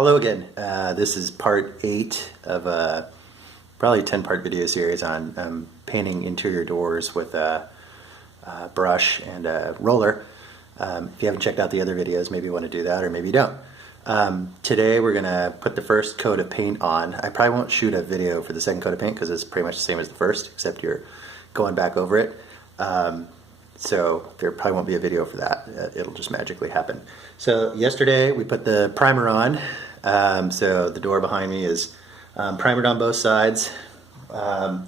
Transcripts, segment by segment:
Hello again. This is part 8 of a probably 10-part video series on painting interior doors with a brush and a roller. If you haven't checked out the other videos, maybe you want to do that or maybe you don't. Today we're going to put the first coat of paint on. I probably won't shoot a video for the second coat of paint because it's pretty much the same as the first, except you're going back over it. So there probably won't be a video for that. It'll just magically happen. So yesterday we put the primer on. So the door behind me is primered on both sides. Now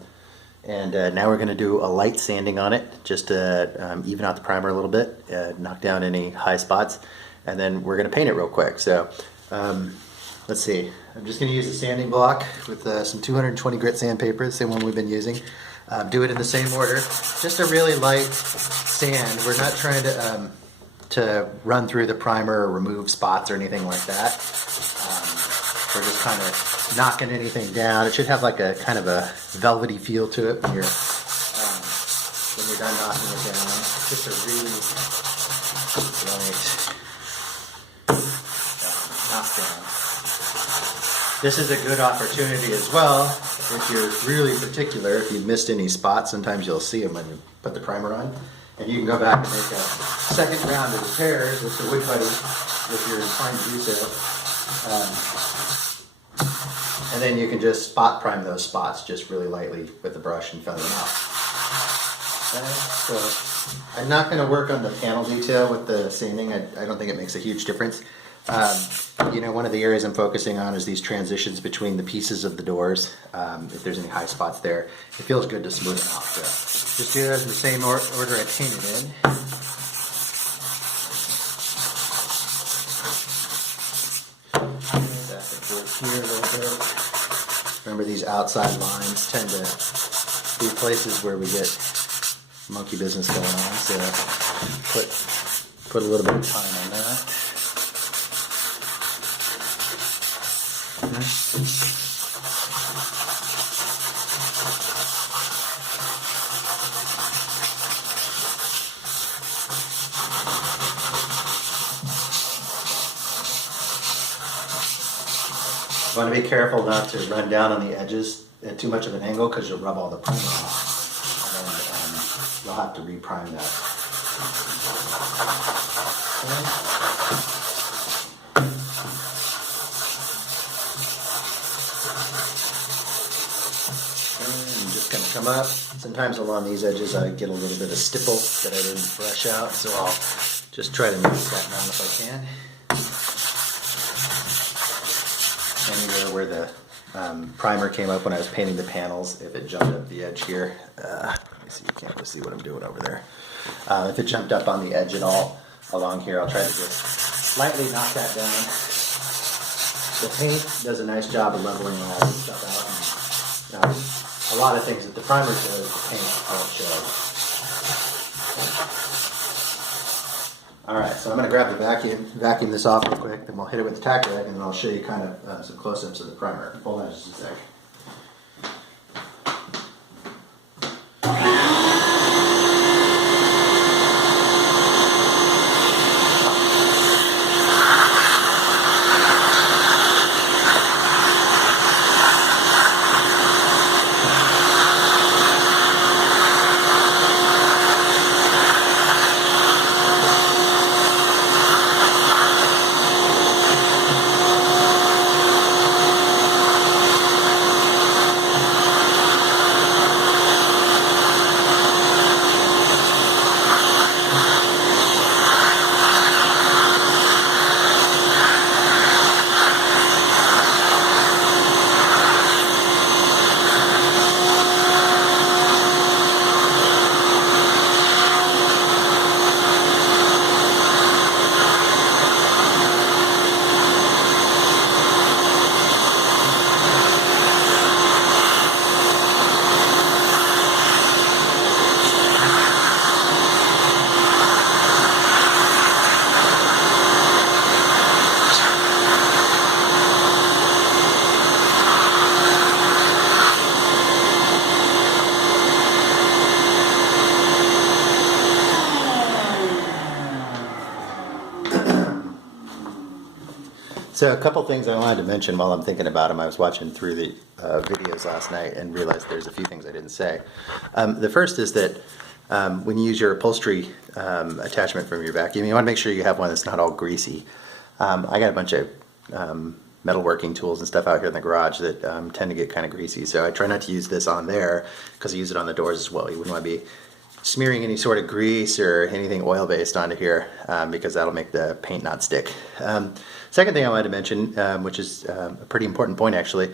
we're going to do a light sanding on it just to even out the primer a little bit, knock down any high spots, and then we're going to paint it real quick. So let's see. I'm just going to use a sanding block with some 220 grit sandpaper, the same one we've been using. Do it in the same order. Just a really light sand. We're not trying to run through the primer or remove spots or anything like that. We're just kind of knocking anything down. It should have like a kind of a velvety feel to it when you're done knocking it down. Just a really light knockdown. This is a good opportunity as well if you're really particular. If you missed any spots, sometimes you'll see them when you put the primer on. And you can go back and make a second round of repairs with the Wood Putty if you're inclined to do so. And then you can just spot prime those spots just really lightly with the brush and feather them out. Okay, so I'm not going to work on the panel detail with the sanding. I don't think it makes a huge difference. One of the areas I'm focusing on is these transitions between the pieces of the doors. If there's any high spots there, it feels good to smooth them out. So just do those in the same order I painted in. Back and forth here a little bit. Remember, these outside lines tend to be places where we get monkey business going on. So put a little bit of time on that. You want to be careful not to run down on the edges at too much of an angle because you'll rub all the primer off. And then you'll have to reprime that. Okay. I'm just going to come up. Sometimes along these edges I get a little bit of stipple that I didn't brush out, so I'll just try to notice that down if I can. Anywhere where the primer came up when I was painting the panels, if it jumped up the edge here, let me see, you can't really see what I'm doing over there. If it jumped up on the edge at all along here, I'll try to just slightly knock that down. The paint does a nice job of leveling all this stuff out. And, a lot of things that the primer does, the paint won't show. Alright, so I'm going to grab the vacuum this off real quick, then we'll hit it with the tack rag, and then I'll show you kind of some close-ups of the primer. Hold on just a sec. So a couple things I wanted to mention while I'm thinking about them. I was watching through the videos last night and realized there's a few things I didn't say. The first is that when you use your upholstery attachment from your vacuum, you want to make sure you have one that's not all greasy. I got a bunch of metalworking tools and stuff out here in the garage that tend to get kind of greasy, so I try not to use this on there because I use it on the doors as well. You wouldn't want to be smearing any sort of grease or anything oil based onto here because that'll make the paint not stick. Second thing I wanted to mention, which is a pretty important point actually,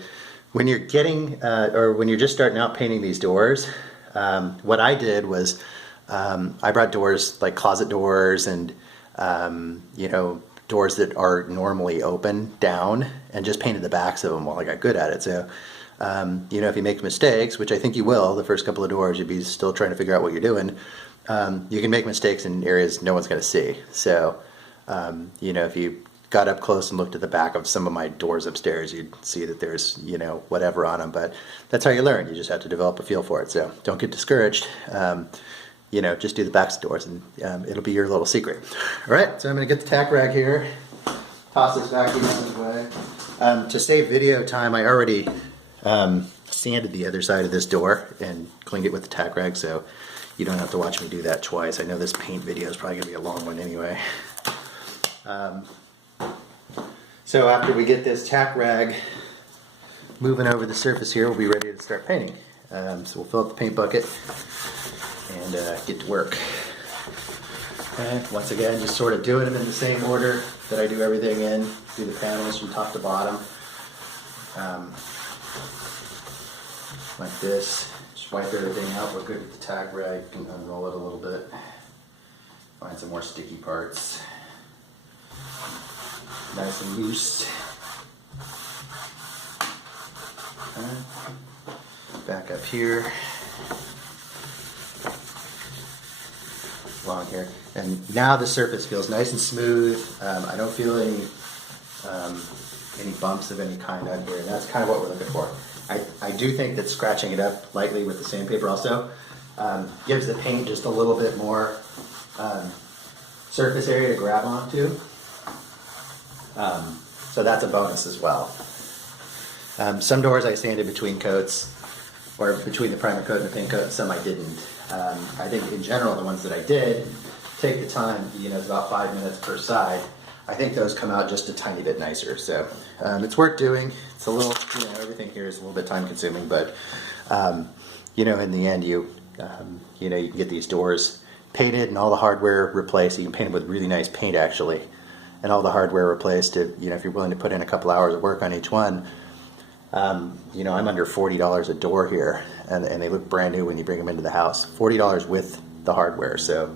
when you're getting or when you're just starting out painting these doors, what I did was I brought doors like closet doors and doors that are normally open down and just painted the backs of them while I got good at it. So if you make mistakes, which I think you will, the first couple of doors, you'd be still trying to figure out what you're doing. You can make mistakes in areas no one's going to see. So, if you got up close and looked at the back of some of my doors upstairs, you'd see that there's, whatever on them. But that's how you learn. You just have to develop a feel for it. So don't get discouraged. Just do the backs of doors and it'll be your little secret. All right, so I'm going to get the tack rag here. Toss this vacuum out of the way. To save video time, I already sanded the other side of this door and cleaned it with the tack rag, so you don't have to watch me do that twice. I know this paint video is probably going to be a long one anyway. So after we get this tack rag moving over the surface here, we'll be ready to start painting. So we'll fill up the paint bucket and get to work. Okay, once again, just sort of doing them in the same order that I do everything in. Do the panels from top to bottom. Like this. Just wipe everything out. We're good with the tack rag. You can unroll it a little bit. Find some more sticky parts. Nice and loose. Back up here. Along here. And now the surface feels nice and smooth. I don't feel any bumps of any kind on here, and that's kind of what we're looking for. I do think that scratching it up lightly with the sandpaper also gives the paint just a little bit more surface area to grab onto. So that's a bonus as well. Some doors I sanded between coats, or between the primer coat and the paint coat, and some I didn't. I think in general the ones that I did take the time, it's about 5 minutes per side. I think those come out just a tiny bit nicer. So it's worth doing. It's a little, everything here is a little bit time consuming, but in the end you can get these doors painted and all the hardware replaced. You can paint them with really nice paint actually, and all the hardware replaced. If you're willing to put in a couple hours of work on each one, I'm under $40 a door here, and they look brand new when you bring them into the house. $40 with the hardware. So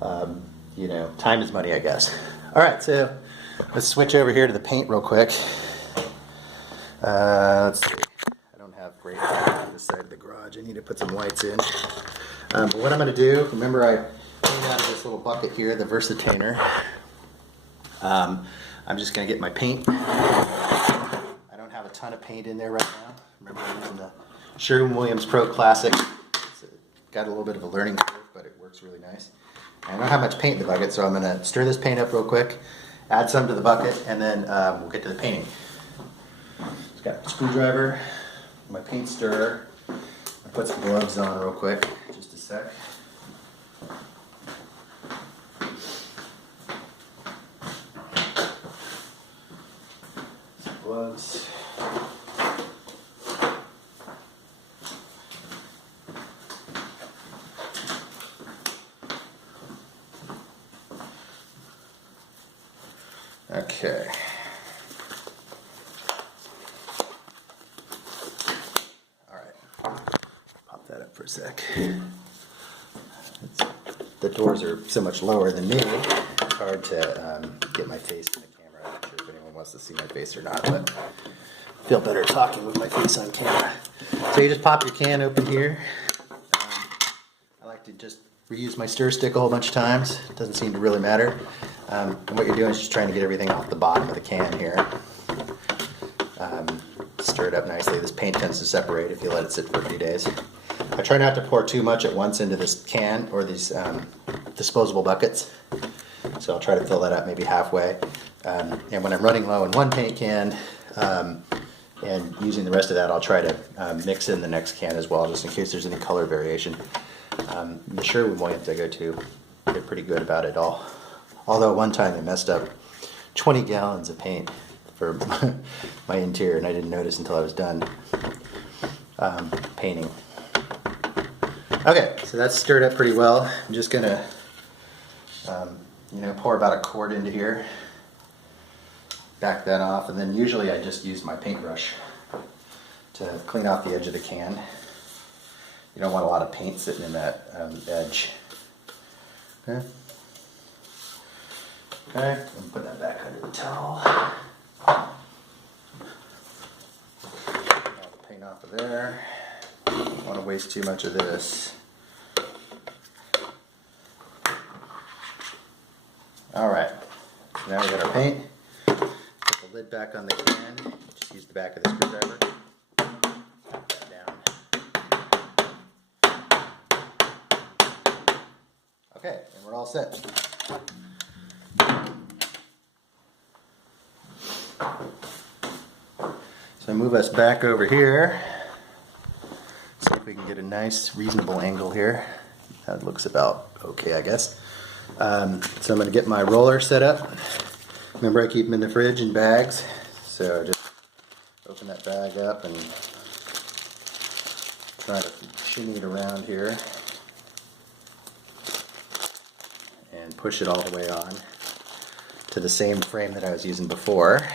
time is money, I guess. All right, so let's switch over here to the paint real quick. Let's see. I don't have great paint on this side of the garage. I need to put some whites in. But what I'm going to do, remember I cleaned out of this little bucket here, the Versatainer. I'm just going to get my paint. I don't have a ton of paint in there right now. Remember I'm using the Sherwin-Williams Pro Classic. It's got a little bit of a learning curve, but it works really nice. I don't have much paint in the bucket, so I'm going to stir this paint up real quick, add some to the bucket, and then we'll get to the painting. Just got a screwdriver, my paint stirrer. I'll put some gloves on real quick, just a sec. Some gloves. Okay. All right. Pop that up for a sec. The doors are so much lower than me. It's hard to get my face in the camera. I'm not sure if anyone wants to see my face or not, but I feel better talking with my face on camera. So you just pop your can open here. I like to just reuse my stir stick a whole bunch of times. It doesn't seem to really matter. And what you're doing is just trying to get everything off the bottom of the can here. Stir it up nicely. This paint tends to separate if you let it sit for a few days. I try not to pour too much at once into this can or these disposable buckets. So I'll try to fill that up maybe halfway. And when I'm running low in one paint can, and using the rest of that, I'll try to mix in the next can as well, just in case there's any color variation. The Sherwin Williams I go to, they're pretty good about it all. Although one time they messed up 20 gallons of paint for my interior, and I didn't notice until I was done painting. Okay, so that's stirred up pretty well. I'm just gonna, pour about a quart into here. Back that off, and then usually I just use my paintbrush to clean off the edge of the can. You don't want a lot of paint sitting in that edge. Okay. Okay, and put that back under the towel. Paint off of there. Don't want to waste too much of this. All right, so now we got our paint. Put the lid back on the can. Just use the back of the screwdriver. Pop that down. Okay, and we're all set. So I move us back over here. See if we can get a nice, reasonable angle here. That looks about okay, I guess. So I'm going to get my roller set up. Remember, I keep them in the fridge in bags. So just open that bag up and try to shimmy it around here. And push it all the way on to the same frame that I was using before.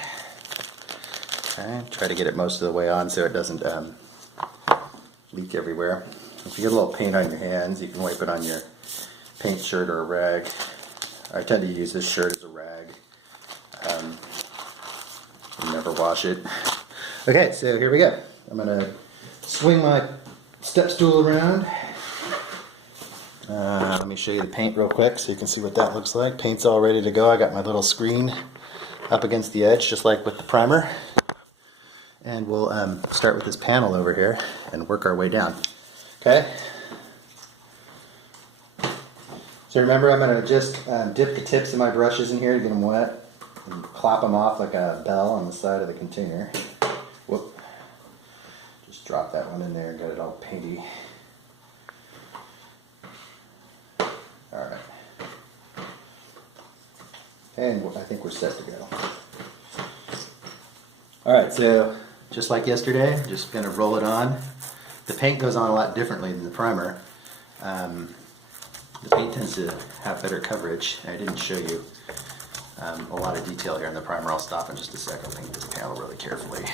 Okay, try to get it most of the way on so it doesn't leak everywhere. If you get a little paint on your hands, you can wipe it on your paint shirt or a rag. I tend to use this shirt as a rag. Never wash it. Okay, so here we go. I'm going to swing my step stool around. Let me show you the paint real quick so you can see what that looks like. Paint's all ready to go. I got my little screen up against the edge just like with the primer. And we'll start with this panel over here and work our way down. Okay? So remember, I'm going to just dip the tips of my brushes in here to get them wet and clap them off like a bell on the side of the container. Whoop. Just drop that one in there and get it all painty. Alright. And I think we're set to go. Alright, so just like yesterday, I'm just going to roll it on. The paint goes on a lot differently than the primer. The paint tends to have better coverage. I didn't show you a lot of detail here in the primer. I'll stop in just a sec. I'll paint this panel really carefully.